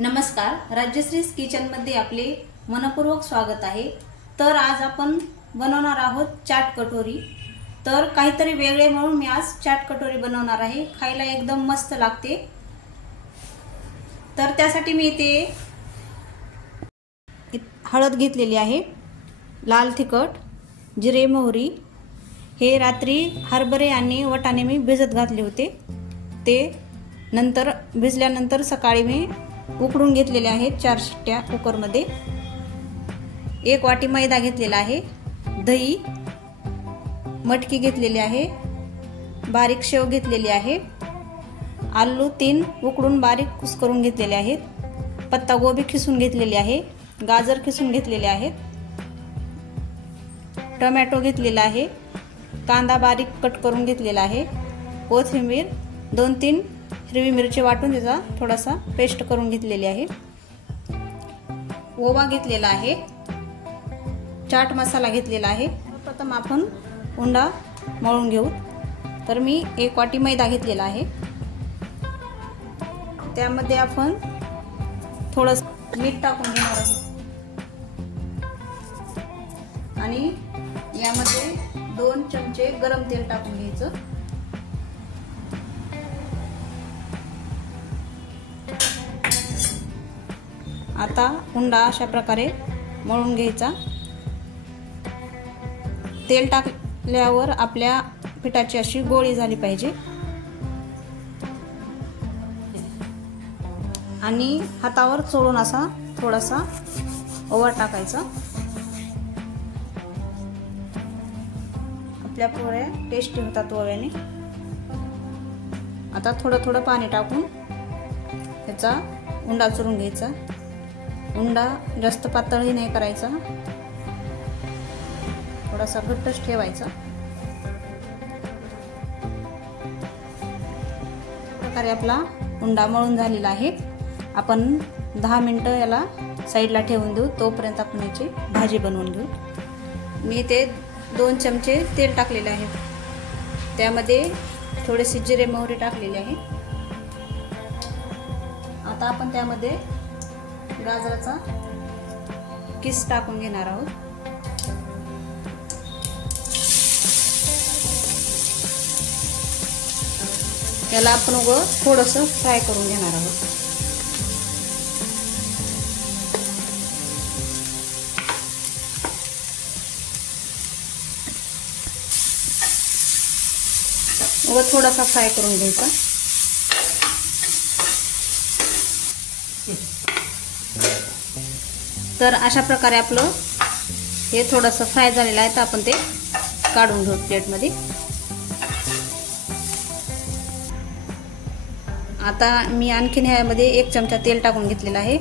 नमस्कार, राज्यश्रीज किचनमध्ये आपले मनपूर्वक स्वागत आहे। तर आज आपण बनवणार आहोत चाट कटोरी। तर काहीतरी वेगळे म्हणून मी आज चाट कटोरी बनवणार आहे। खायला एकदम मस्त लागते। तर त्यासाठी मी इथे हळद घेतलेली आहे, लाल तिखट, जिरे मोहरी, हे रात्री हरभरे आणि वाटाणे मी भिजत घातले होते। ते नंतर भिजल्यानंतर सकाळी मी उकडून घेतलेले आहेत 4 शिट्ट्या कुकरमध्ये। 1 वाटी मैदा घेतलेला आहे, दही, मटकी घेतलेली आहे, बारीक शेव घेतलेली आहे, आलू 3 उकडून बारीक कुस्करून घेतलेले आहेत, पत्ता गोबी खिसून घेतलेली आहे, गाजर खिसून घेतलेले आहेत, टोमॅटो घेतलेला आहे, कांदा बारीक कट करून घेतलेला आहे, कोथिंबीर 2-3 हिरवी मिरची वाटून त्याचा थोडासा पेस्ट करून घेतलेली आहे, ओवा घेतलेला आहे, चाट मसाला घेतलेला आहे। प्रथम आपण उंडा मळून घेऊ। तर मी 1 वाटी मैदा घेतलेला आहे, त्यामध्ये आपण थोडंसं मीठ टाकून घेणार आहोत आणि यामध्ये 2 चमचे गरम तेल टाकून घ्यायचं। आता उंडा अशा प्रकारे मळून घ्यायचा। तेल टाकल्यावर आपल्या पिठाची अशी गोळी झाली पाहिजे आणि हातावर चोळून असा थोडासा ओवा टाकायचा। आपल्या पोळ्या टेस्टी होतात ओव्याने। आता थोडं थोडं पाणी टाकून त्याचा उंडा चुरून घ्यायचा। उंडा जास्त पातळही नाही करायचा, थोडासा घट्टच ठेवायचा। प्रकारे आपला उंडा मळून झालेला आहे। आपण 10 मिनिटं याला साईडला ठेवून देऊ, तोपर्यंत आपण याची भाजी बनवून घेऊ। मी ते 2 चमचे तेल टाकलेले आहे, त्यामध्ये थोडेसे जिरे मोहरी टाकलेले आहे। आता आपण त्यामध्ये गाजराचा किस टाकून घेणार आहोत। त्याला आपण थोडंसं फ्राय करून घेणार आहोत। थोडासा फ्राय करून घ्यायचा। तर अशा प्रकारे आपलं हे थोडंसं फ्राय झालेलं आहे, तर आपण ते काढून घेऊ प्लेटमध्ये। आता मी आणखीन यामध्ये 1 चमचा तेल टाकून घेतलेला आहे,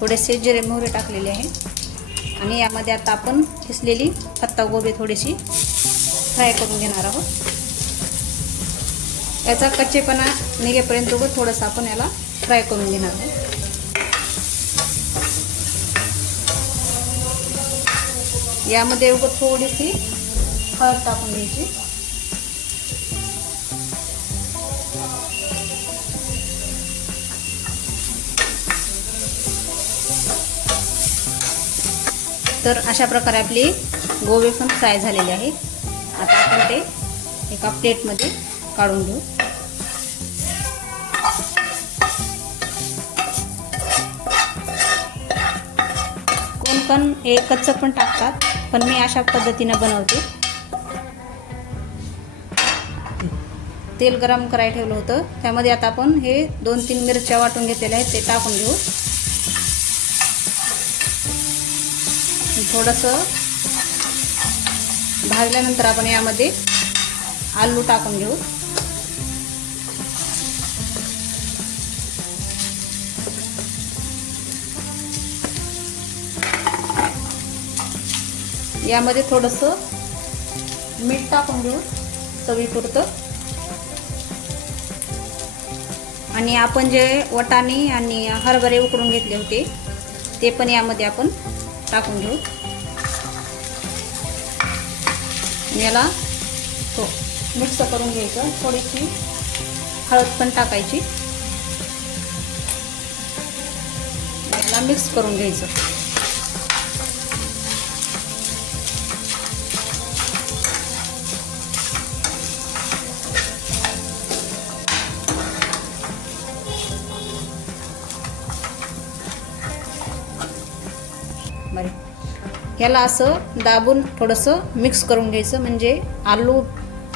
थोडेसे जिरे मोहरी टाकलेले आहे आणि यामध्ये आता आपण किसलेली पत्ता गोबी थोडीशी फ्राय करून घेणार आहोत। याचा कच्चेपणा निघेपर्यंत थोडंसं आपण याला फ्राय करून घेणार आहोत। यामध्ये थोडीशी हळद टाकून घ्यायची। तर अशा प्रकारे आपली गोबी पण फ्राय झालेली आहे। आता आपण ते एका प्लेटमध्ये काढून घेऊ। कोण हे कच्चं पण टाकतात, पण मी अशा पद्धतीने बनवते। तेल गरम करायला ठेवलं होतं, त्यामध्ये आता आपण हे 2-3 मिरच्या वाटून घेतलेल्या आहेत, ते टाकून घेऊ। थोडंसं भाजल्यानंतर आपण यामध्ये आलू टाकून घेऊ। यामध्ये थोडंसं मीठ टाकून घेऊ चवीपुरतं आणि आपण जे वाटाणे आणि हरभरे उकडून घेतले होते ते पण यामध्ये आपण टाकून घेऊ। याला मिक्स करून घ्यायचं। थोडीशी हळद पण टाकायची। ला मिक्स करून घ्यायचं. बरं, ह्याला असं दाबून थोडंसं मिक्स करून घ्यायचं, म्हणजे आलू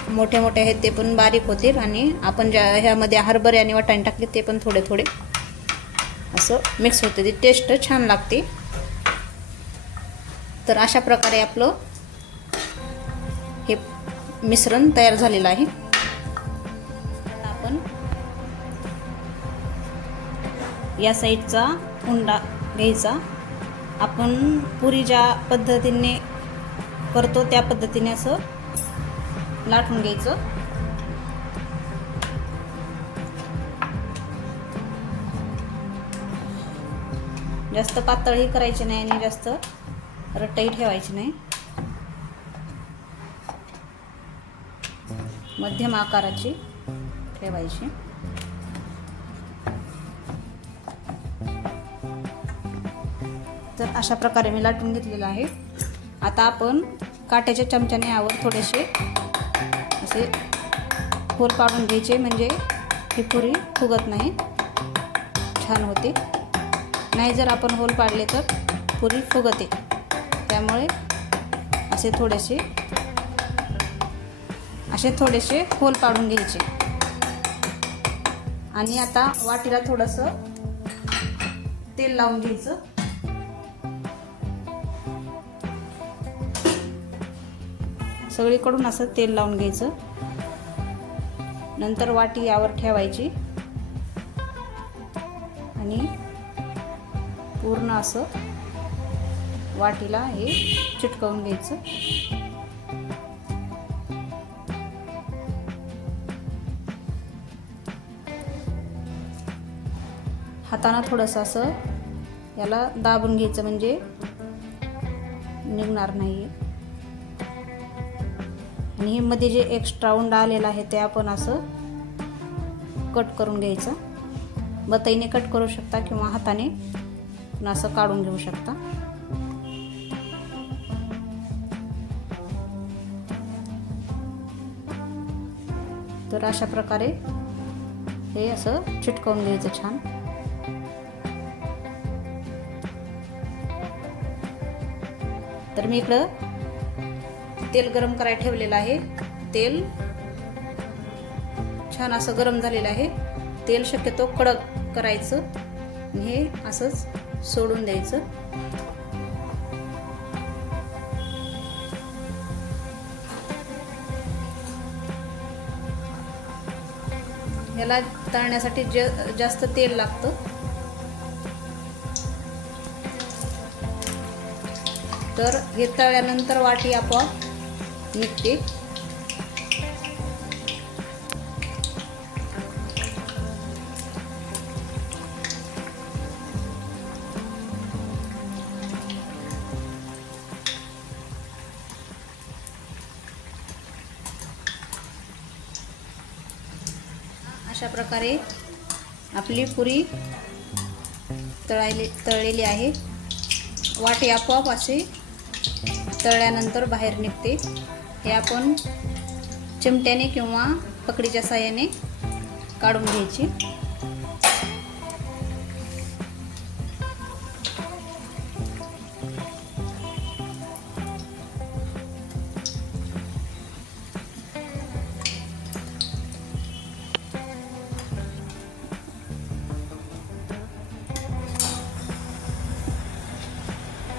मोठे मोठे आहेत ते पण बारीक होतील आणि आपण ज्या ह्यामध्ये हरभरे आणि वाटाणे टाकले ते पण थोडे थोडे असं मिक्स होते, ती टेस्ट छान लागते. तर अशा प्रकारे आपलं हे मिश्रण तयार झालेलं आहे. आपण या साईडचा उंडा घ्यायचा. आपण पुरी ज्या पद्धतीने करतो त्या पद्धतीने असं लाटून घ्यायचं. जास्त पातळही करायची नाही आणि जास्त रट्टही ठेवायची नाही, मध्यम आकाराची ठेवायची. तर अशा प्रकारे मी लाटून घेतलेलं आहे. आता आपण काट्याच्या चमच्याने यावर थोडेसे असे होल पाडून घ्यायचे, म्हणजे ही पुरी फुगत नाही, छान होते. नाही जर आपण होल पाडले तर पुरी फुगते, त्यामुळे असे थोडेसे होल पाडून घ्यायचे. आणि आता वाटीला थोडंसं तेल लावून घ्यायचं. सगळीकडून असं तेल लावून घ्यायचं. नंतर वाटी यावर ठेवायची आणि पूर्ण असं वाटीला हे चिटकवून घ्यायचं. हाताने थोडंसं असं याला दाबून घ्यायचं, म्हणजे निघणार नाही. आणि हे मध्ये जे एक्स्ट्रा उंडा आलेला आहे ते आपण असं कट करून घ्यायचं. बत्तीने कट करू शकता किंवा हाताने पण असं काढून घेऊ शकता. तर अशा प्रकारे हे असं चिटकवून घ्यायचं छान. तर मी इकडं तेल गरम करायला ठेवलेलं आहे. तेल छान असं गरम झालेलं आहे. तेल शक्यतो कडक करायचं आणि हे असंच सोडून द्यायचं. याला तळण्यासाठी जास्त तेल लागतं. तर हे तळल्यानंतर वाटी आपोआप निघते. अशा प्रकारे आपली पुरी तळलेली आहे. वाटी आपोआप असे तळल्यानंतर बाहेर निघते. हे आपण चिमट्याने किंवा पकडीच्या साहाय्याने काढून घ्यायची.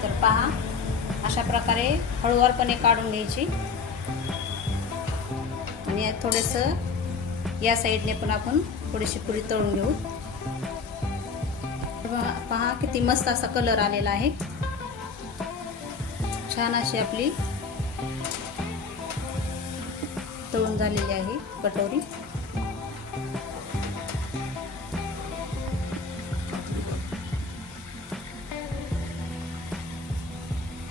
तर पहा, अशा प्रकारे हळूवारपणे काढून घ्यायची. आणि थोडंसं या साईडने पण आपण थोडीशी पुरी तळून घेऊ. पहा किती मस्त असा कलर आलेला आहे. छान अशी आपली तळून झालेली आहे कटोरी.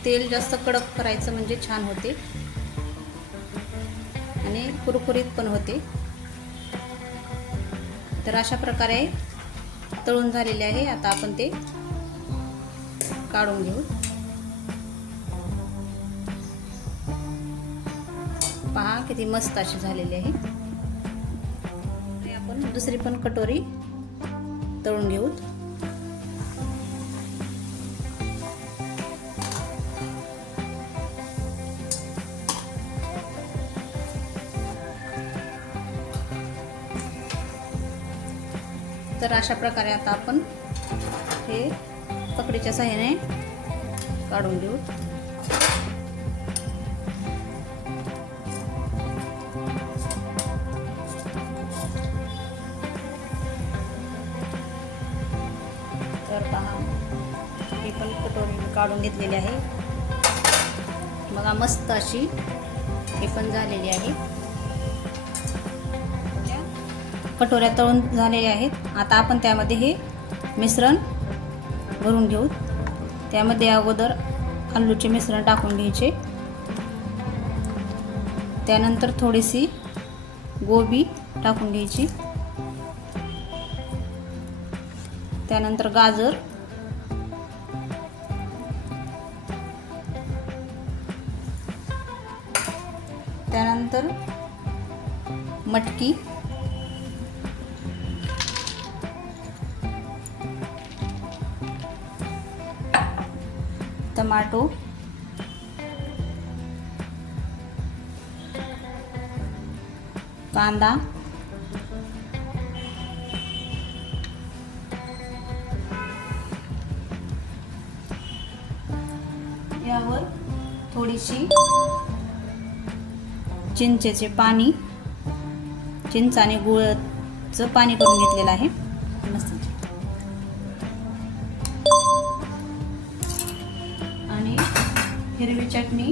तेल जास्त कडक करायचं म्हणजे छान होते आणि कुरकुरीत पण होते. तर अशा प्रकारे तळून झालेले आहे. आता आपण ते काढून घेऊ। पहा किती मस्त अशी झालेली आहे। आपण दुसरी पण कटोरी तळून घेऊ। तर अशा प्रकारे आता आपण हे पकडीच्या साहाय्याने काढून घेऊ। तर पहा ही पण कटोरी काढून घेतलेली आहे। बघा मस्त अशी ही पण झालेली आहे। कटोऱ्या तळून झालेल्या आहेत। आता आपण त्यामध्ये हे मिश्रण भरून घेऊ। त्यामध्ये अगोदर आलूचे मिश्रण टाकून घ्यायचे, त्यानंतर थोडीशी गोबी टाकून घ्यायची, त्यानंतर गाजर, त्यानंतर मटकी, टमाटो, कांदा, यावर थोडीशी चिंचेचे पाणी, चिंच आणि गुळाचं पाणी करून घेतलेलं आहे मस्त। आणि हिरवी चटणी,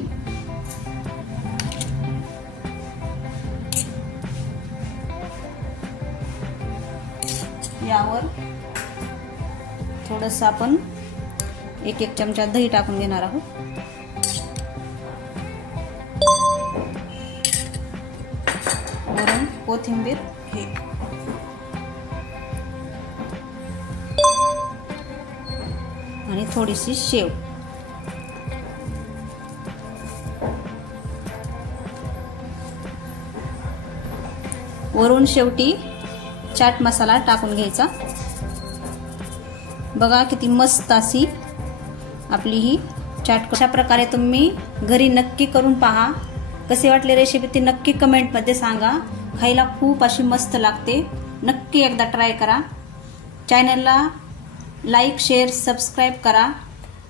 यावर थोडंसं आपण एक चमचा दही टाकून घेणार आहोत। वरून कोथिंबीर हे आणि थोडीशी शेव। वरून शेवटी चाट मसाला टाकून घ्यायचा। बघा किती मस्त अशी आपली ही चाट। अशा प्रकारे तुम्ही घरी नक्की करून पहा। कसे वाटले रेसिपी ते नक्की कमेंटमध्ये सांगा। खायला खूप अशी मस्त लागते। नक्की एकदा ट्राय करा। चॅनलला लाईक, शेअर, सबस्क्राईब करा।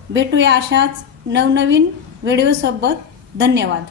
भेटूया अशाच नवनवीन व्हिडिओसोबत। धन्यवाद।